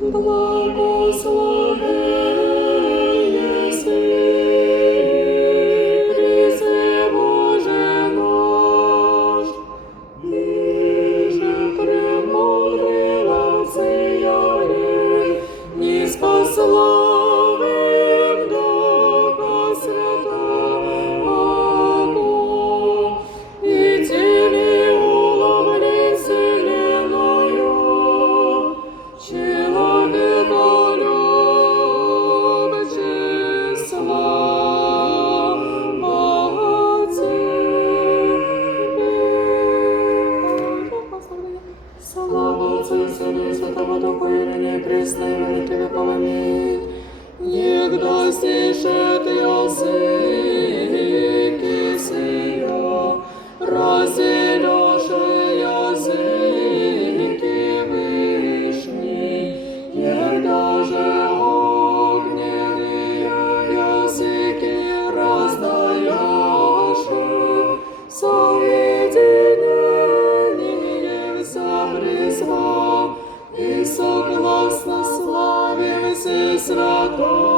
Благослови єси, Христе Боже наш, ніже премудрила сіяє, ні спаславим Духа Святого, і цілі уловлі вселенную, человеколюбче слава Тебе. Слава Отцу и Сыну и Святому Духу, и ныне и присно, и во веки веков. Аминь. Негда стишет языки сия, разделёшь языки вышние, негда же огненные языки раздаешь, соединение вся призва, и согласно славимся святого.